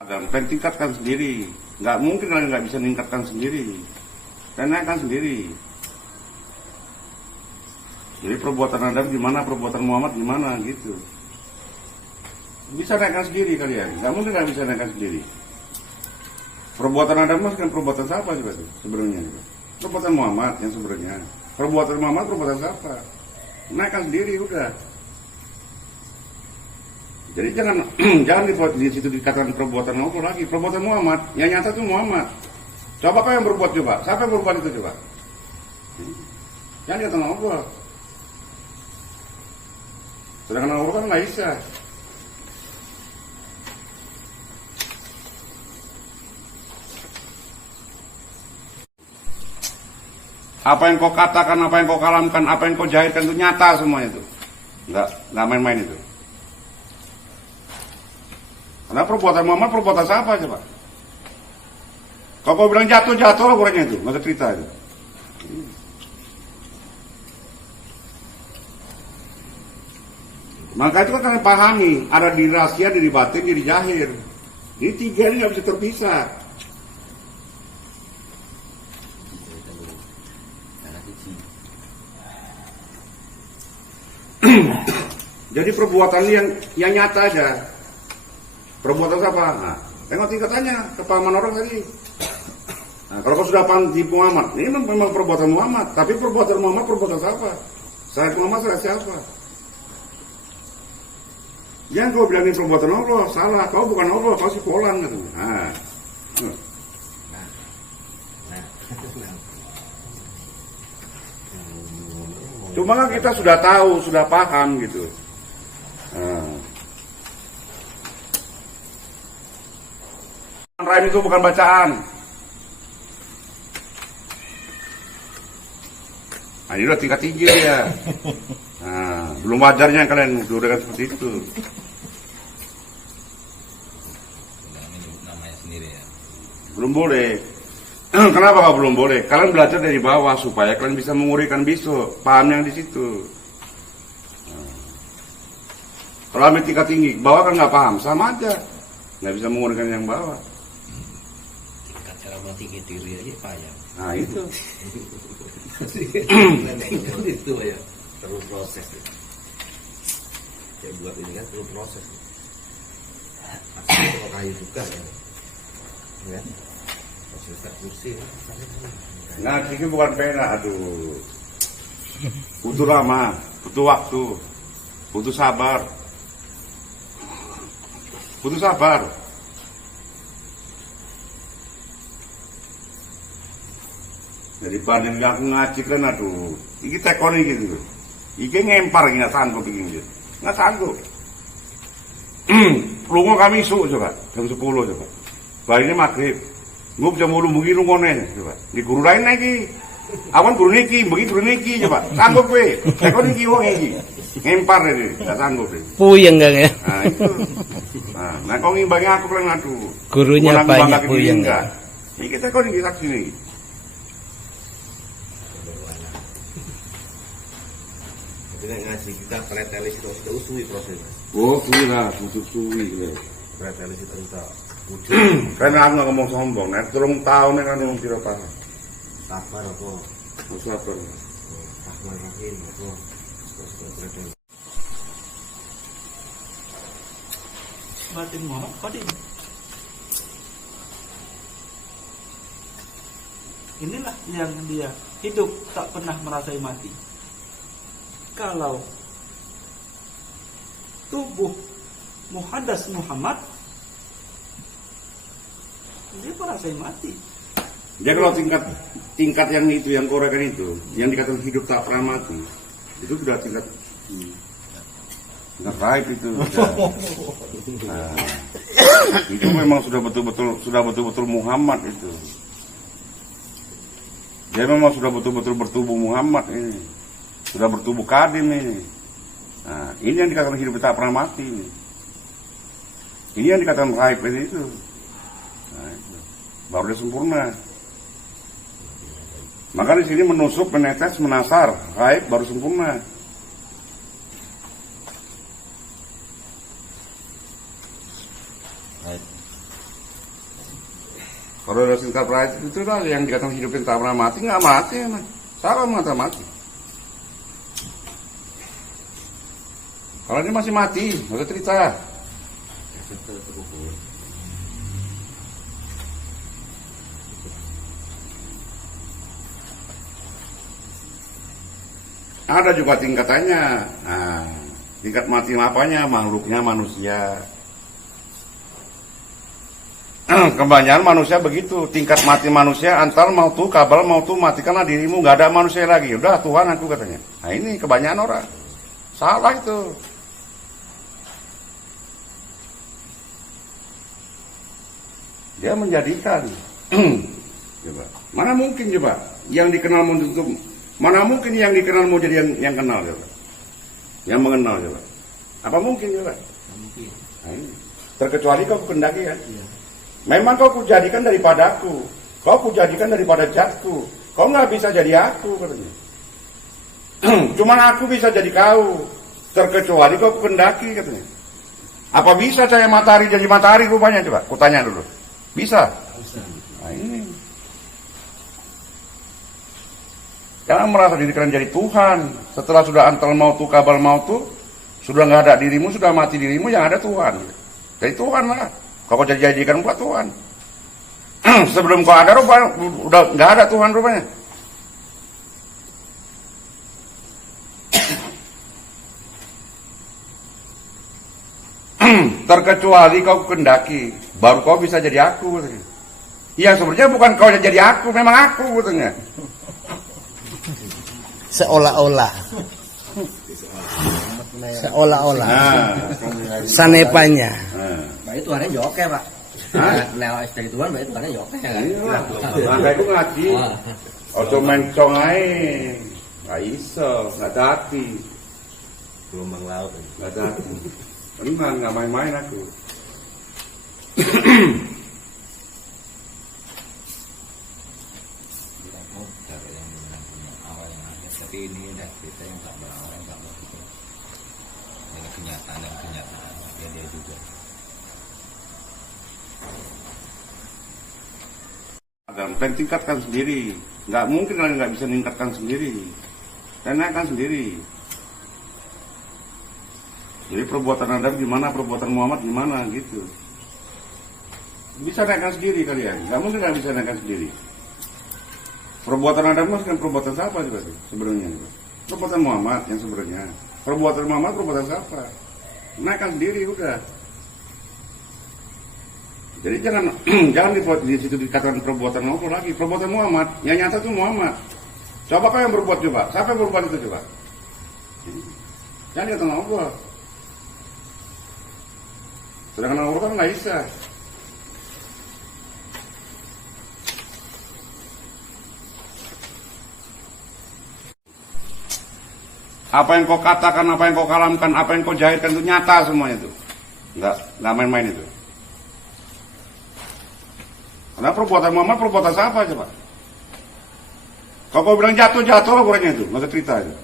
Dan tingkatkan sendiri, nggak mungkin kalian nggak bisa meningkatkan sendiri, dan naikkan sendiri. Jadi perbuatan Adam gimana, perbuatan Muhammad gimana gitu. Bisa naikkan sendiri kalian, nggak mungkin nggak bisa naikkan sendiri. Perbuatan Adam kan perbuatan siapa juga tuh sebenarnya? Perbuatan Muhammad yang sebenarnya. Perbuatan Muhammad perbuatan siapa? Naikkan sendiri udah. Jadi jangan di situ dikatakan perbuatan Allah lagi, perbuatan Muhammad. Yang nyata itu Muhammad. Coba kau yang berbuat coba. Siapa yang berbuat itu coba? Jangan dikatakan Allah. Sedangkan Allah kan nggak bisa. Apa yang kau katakan, apa yang kau kalamkan, apa yang kau jahitkan itu nyata semuanya itu. Nggak main-main itu. Karena perbuatan Muhammad perbuatan siapa coba? Kalau kau bilang jatuh lah orangnya itu, nggak ada cerita itu. Maka itu kan kalian pahami, ada di rahasia, di batin, di jahir. Ini tiga ini nggak bisa terpisah. Jadi perbuatan yang nyata aja. Perbuatan apa? Nah, tengok tingkatannya, kepahaman orang tadi. Nah, kalau kau sudah paham di Muhammad, ini memang perbuatan Muhammad. Tapi perbuatan Muhammad perbuatan siapa? Saya Muhammad, saya siapa? Yang kau bilangin perbuatan Allah, salah. Kau bukan Allah, kau si Polan. Gitu. Nah. Cuma kan kita sudah tahu, sudah paham gitu. Rhyme itu bukan bacaan. Nah, ini udah tingkat tinggi ya. Nah, belum wajarnya kalian udah seperti itu. Namanya sendiri ya. Belum boleh. Kenapa kau belum boleh? Kalian belajar dari bawah supaya kalian bisa mengurikan besok. Paham yang di situ. Kalau ambil tingkat tinggi, bawah kan nggak paham, sama aja. Nggak bisa mengurikan yang bawah. Tingkat cara tinggi diri aja payah. Nah itu. Itu ya, perlu proses. Ya buat ini kan perlu proses. Asli kalau kayu juga ya. Proses kursi. Nah, ini bukan pena, aduh. Butuh lama, butuh waktu, butuh sabar. Butuh sabar. Jadi banding aku ngaji kan, aduh. Ini tekoni gitu. Ini ngempar, nggak sanggup begini. Nggak sanggup. Lungo kami isu coba, jam 10 coba. Bari ini maghrib. Ngup jam 10 mungkin lungone coba. Di guru lain lagi. Awan guru niki, bagi guru niki coba. Sanggup we. Tekoni iki wong iki. Ngempar ini, nggak sanggup deh. Puyeng kan ya? Nah itu. Nah kau ngimbangi aku kan aduh. Gurunya banyak puyeng. Ini kita kau nih saksi nih. Jadi ngasih kita pretelis itu sudah usui prosesnya. Oh suwi lah, suwi. Pretelis itu kita wujud. Karena aku nggak ngomong sombong, nek 3 tahun nek kan ngomong kira apa? Sabar apa? Sabar. Rahim apa? Pretelis. Batin Muhammad Qadim. Inilah yang dia hidup tak pernah merasai mati. Kalau tubuh muhaddas Muhammad dia merasai mati. Jadi kalau tingkat yang itu yang korekan itu, yang dikatakan hidup tak pernah mati, itu sudah tingkat raib itu. Nah, itu memang sudah betul-betul Muhammad itu. Dia memang sudah betul-betul bertubuh Muhammad ini. Sudah bertubuh Qadim ini. Nah, ini yang dikatakan hidup tak pernah mati ini. Ini yang dikatakan raib ini itu. Nah, itu. Baru dia sempurna. Maka di sini menusuk, menetes, menasar, raib baru sempurna. Kalau ada tingkat pride itu lah yang dikatakan hidupin tak pernah mati, nggak mati emang. Salah mengatakan mati. Kalau ini masih mati, nggak usah cerita. Ada juga tingkatannya. Nah, tingkat mati apanya? Makhluknya manusia. Kebanyakan manusia begitu. Tingkat mati manusia antal mau tuh kabel mau tuh matikanlah dirimu, nggak ada manusia lagi. Udah Tuhan aku katanya. Nah ini kebanyakan orang salah itu. Dia menjadikan. Coba. Mana mungkin coba yang dikenal untuk mana mungkin yang dikenal mau jadi yang kenal coba. Yang mengenal coba. Apa mungkin coba? Mungkin. Nah, ini. Terkecuali kau kendaki kan? Iya. Memang kau kujadikan daripada aku. Kau kujadikan daripada jatku. Kau nggak bisa jadi aku katanya. Cuman aku bisa jadi kau. Terkecuali kau kendaki katanya. Apa bisa cahaya matahari jadi matahari rupanya coba? Kutanya dulu. Bisa? Nah ini. Jangan merasa diri kalian jadi Tuhan. Setelah sudah antal mautu kabal mautu, sudah nggak ada dirimu, sudah mati dirimu, yang ada Tuhan. Jadi Tuhan lah. Kau jadikan buat Tuhan. Sebelum kau ada rupanya, udah nggak ada Tuhan rupanya. Terkecuali kau kendaki, baru kau bisa jadi aku. Iya sebenarnya bukan kau yang jadi aku, memang aku katanya. Seolah-olah. Seolah-olah. Nah, Sanepanya. Berarti Tuhannya joke Pak. Lewat dari Tuhan berarti Tuhannya joke ya kan? Langkah itu ngaji. Ojo mencong ae. Nggak iso, nggak hati. Gelombang laut. Nggak hati. Tenang, nggak main-main aku. Tapi ini udah cerita yang tak berawal, yang tak begitu. Ini kenyataan dan kenyataan dia juga. Dan tingkatkan sendiri. Nggak mungkin kalian nggak bisa meningkatkan sendiri. Dan naikkan sendiri. Jadi perbuatan Adam gimana, perbuatan Muhammad gimana gitu. Bisa naikkan sendiri kalian. Nggak mungkin nggak bisa naikkan sendiri. Perbuatan Adam kan perbuatan siapa juga sih sebenarnya? Perbuatan Muhammad yang sebenarnya. Perbuatan Muhammad perbuatan siapa? Naikkan sendiri udah. Jadi jangan jangan di situ dikatakan perbuatan Allah lagi. Perbuatan Muhammad yang nyata itu Muhammad. Coba kau yang berbuat coba. Siapa yang berbuat itu coba? Jangan dikatakan Allah. Sedangkan Allah kan nggak bisa. Apa yang kau katakan, apa yang kau kalamkan, apa yang kau jahitkan itu nyata semuanya itu. Nggak main-main itu. Karena perbuatan Muhammad perbuatan siapa coba? Kalau kau bilang jatuh orangnya itu, nggak ada cerita itu.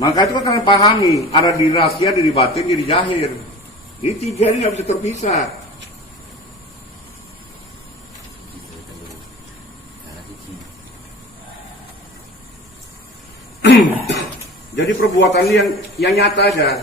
Maka itu kan kalian pahami, ada di rahasia, di batin, di jahir. Ini tiga ini nggak bisa terpisah. Jadi perbuatan yang nyata aja.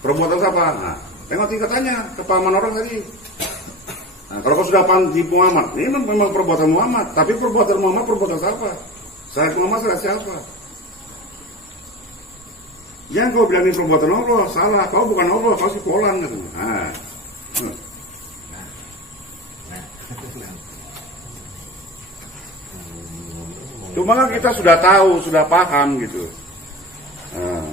Perbuatan siapa? Nah, tengok tingkatannya, kepahaman orang tadi. Nah, kalau kau sudah paham di Muhammad, ini memang perbuatan Muhammad. Tapi perbuatan Muhammad perbuatan siapa? Saya Muhammad saya siapa? Yang kau bilang ini perbuatan Allah, salah. Kau bukan Allah, kau si Polan katanya. Nah. Cuma kan kita sudah tahu, sudah paham gitu. Nah.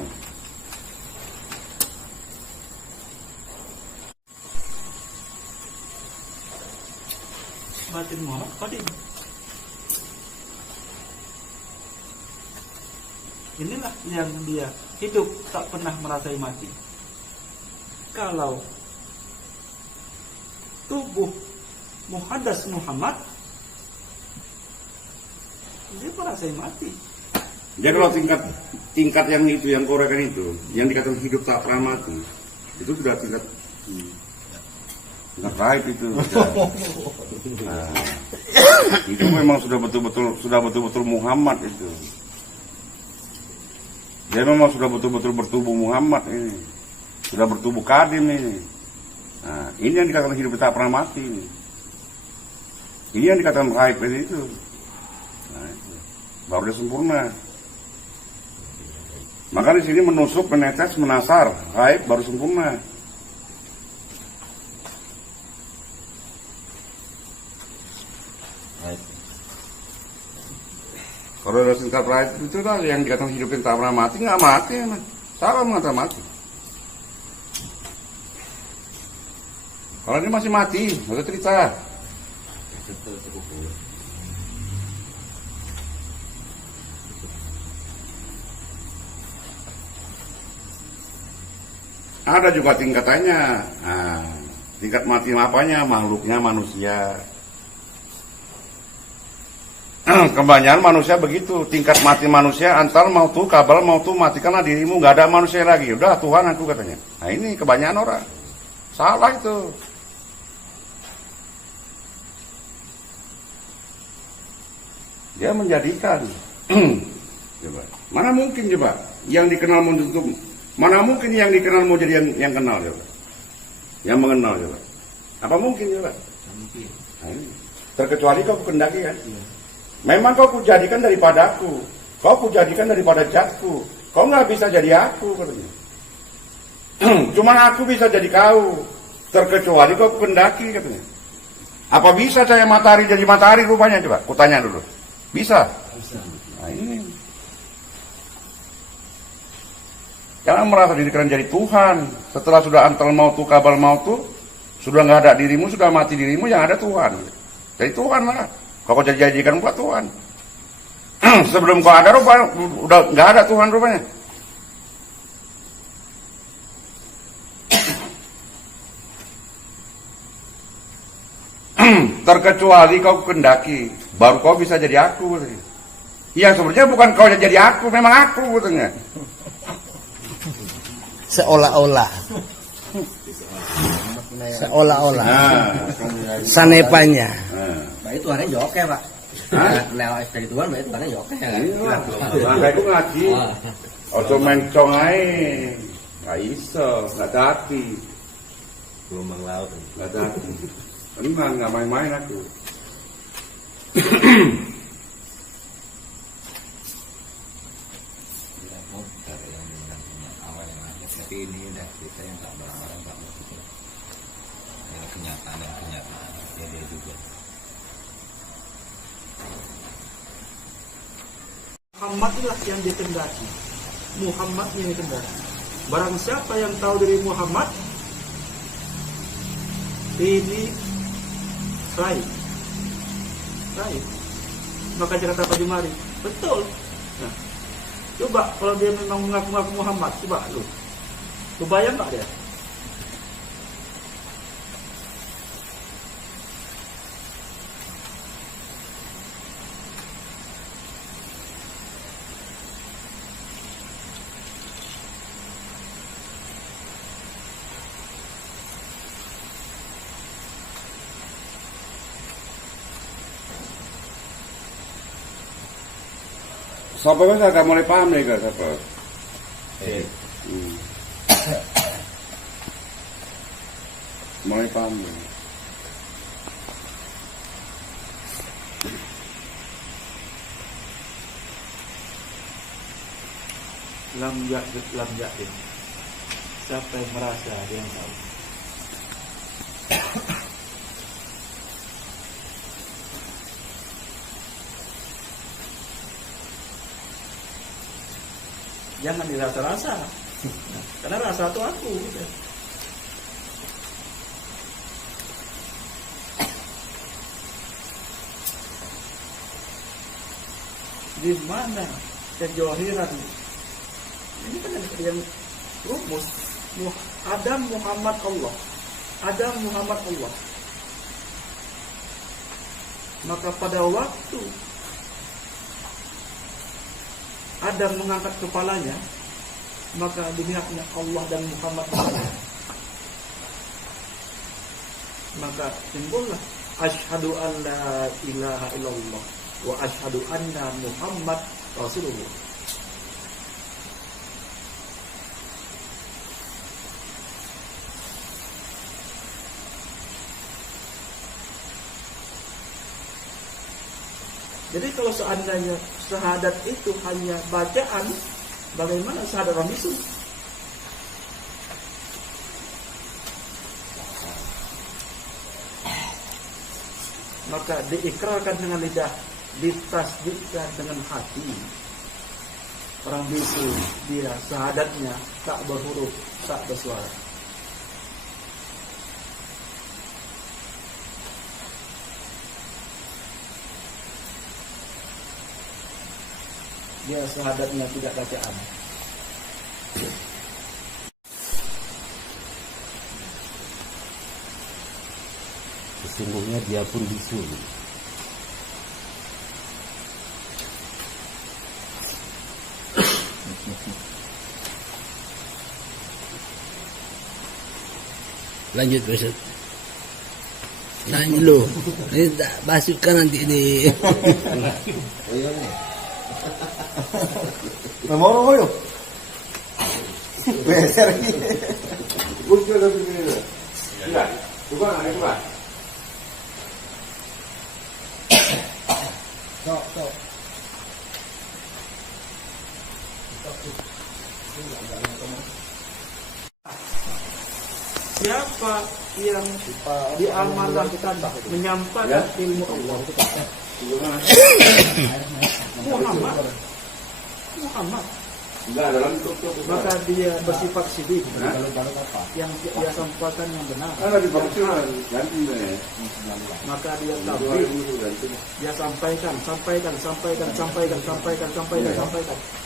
Batin Muhammad qadim. Inilah yang dia hidup tak pernah merasai mati. Kalau tubuh muhaddas Muhammad dia merasai mati. Jadi kalau tingkat yang itu, yang korekan itu, yang dikatakan hidup tak pernah mati, Itu sudah tingkat raib itu. Nah, itu memang sudah betul-betul Muhammad itu. Dia memang sudah betul-betul bertubuh Muhammad ini. Sudah bertubuh Kadim ini. Nah, ini yang dikatakan hidup tak pernah mati ini. Ini yang dikatakan raib itu. Nah, itu. Baru dia sempurna. Maka di sini menusuk, menetes, menasar, raib baru sempurna. Kalau ada singkat raib itu lah yang dikatakan hidup yang tak pernah mati, nggak mati emang. Salah mengatakan mati. Kalau ini masih mati, nggak cerita. Ada juga tingkatannya. Nah, tingkat mati apanya? Makhluknya manusia. Kebanyakan manusia begitu. Tingkat mati manusia antal mautu kabal mautu matikanlah dirimu. Gak ada manusia lagi. Udah Tuhan aku katanya. Nah ini kebanyakan orang. Salah itu. Dia menjadikan. Coba. Mana mungkin coba yang dikenal menutup. Mana mungkin yang dikenal mau jadi yang kenal coba. Yang mengenal coba. Apa mungkin coba? Mungkin. Nah, ini. Terkecuali kau kendaki kan. Memang kau kujadikan daripada aku. Kau kujadikan daripada jatku. Kau nggak bisa jadi aku katanya. Cuma aku bisa jadi kau. Terkecuali kau kendaki katanya. Apa bisa saya matahari jadi matahari rupanya coba? Kutanya dulu. Bisa? Bisa. Nah ini. Jangan merasa diri kalian jadi Tuhan. Setelah sudah antal mautu kabal mautu, sudah nggak ada dirimu, sudah mati dirimu, yang ada Tuhan. Jadi Tuhan lah. Kau jadikan buat Tuhan. Sebelum kau ada rupanya, udah nggak ada Tuhan rupanya. Terkecuali kau kendaki, baru kau bisa jadi aku. Iya sebenarnya bukan kau yang jadi aku, memang aku katanya. Seolah-olah. Seolah-olah. Nah, Sanepanya. Berarti Tuhannya joke Pak. Lewat dari Tuhan berarti Tuhannya joke ya kan? Langkah itu ngaji. Ojo mencong ae. Nggak iso, nggak hati. Gelombang laut. Nggak hati. Tenang, nggak main-main aku. Tapi ini udah kita yang tak berawal, tak berpikir. Ini kenyataan dia juga. Muhammadlah yang dikendaki. Muhammad yang dikendaki. Barang siapa yang tahu dari Muhammad, ini raib. Maka dia kata Pak Jumari, betul. Nah, coba kalau dia memang mengaku-ngaku Muhammad, coba lu bayang nggak dia? Siapa kan agak mulai paham nih kak siapa? Mulai paham nih. Lam yakin. Siapa yang merasa dia yang tahu. Jangan dirasa-rasa. Karena rasa itu aku gitu. Di mana kejohiran? Ini kan yang rumus. Adam Muhammad Allah. Adam Muhammad Allah. Maka pada waktu Adam mengangkat kepalanya, maka dilihatnya Allah dan Muhammad. maka timbullah asyhadu an la ilaha illallah wa asyhadu anna Muhammad Rasulullah. Jadi kalau seandainya syahadat itu hanya bacaan, bagaimana syahadat orang bisu? Maka diikrarkan dengan lidah, ditasdikkan dengan hati. Orang bisu dia syahadatnya tak berhuruf, tak bersuara. Dia syahadatnya tidak bacaan. Sesungguhnya dia pun bisu. Lanjut Ustaz. Nanya lu. Ini tak masukkan nanti di. Ayo nih. Memoro koyo. Beser iki. Bukti ada di sini. Iya. Coba nggak coba. Tok. Siapa yang diamanahkan menyampaikan ilmu Allah? Muhammad. Enggak dalam tutup. Maka dia bersifat sidik. Yang dia sampaikan yang benar. Ada di bangsa ganti deh. Maka dia tabligh. Dia sampaikan.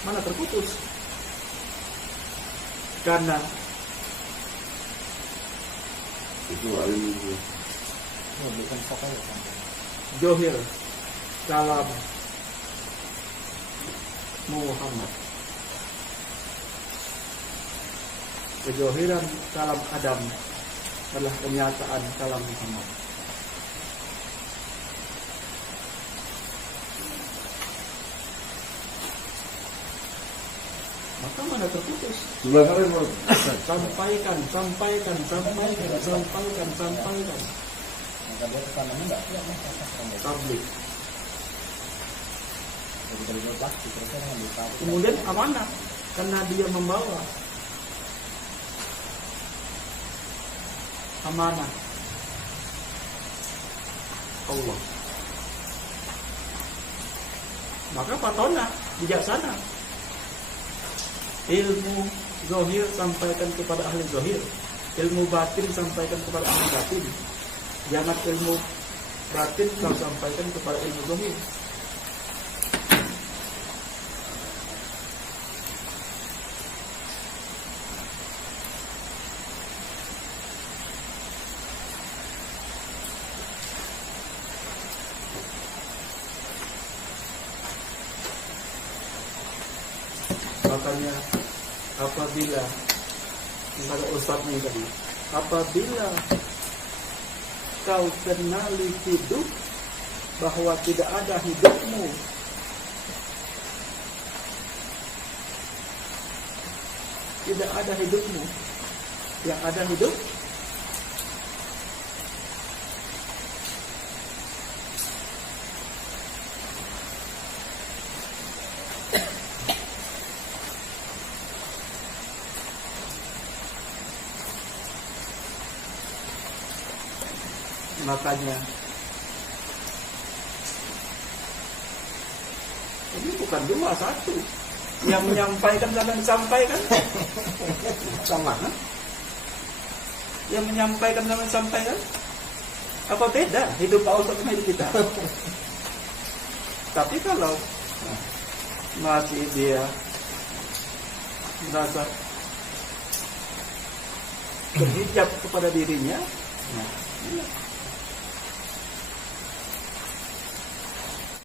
Mana terputus? Karena Itu alim itu. Johir kalam Muhammad. Kejohiran kalam Adam adalah kenyataan kalam Muhammad. Maka mana terputus? Sebelah sana mau. Sampaikan. Tabligh. Kemudian amanah karena dia membawa amanah Allah. Maka patona bijaksana. Ilmu zahir sampaikan kepada ahli zahir, ilmu batin sampaikan kepada ahli batin. Jangan ilmu batin kau sampaikan kepada ilmu zahir. Makanya apabila pada ustadznya tadi, apabila kau kenali hidup bahwa tidak ada hidupmu, tidak ada hidupmu, yang ada hidup makanya ini bukan dua, satu. Yang menyampaikan dan disampaikan sama. Yang menyampaikan dan disampaikan apa beda hidup Pak Ustaz sama hidup kita? Tapi kalau masih dia merasa berhijab kepada dirinya, nah,